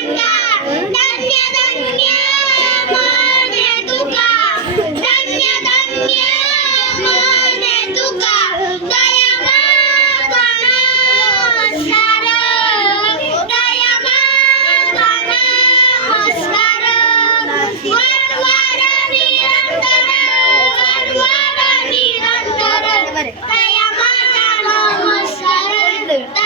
दुगा दय दी र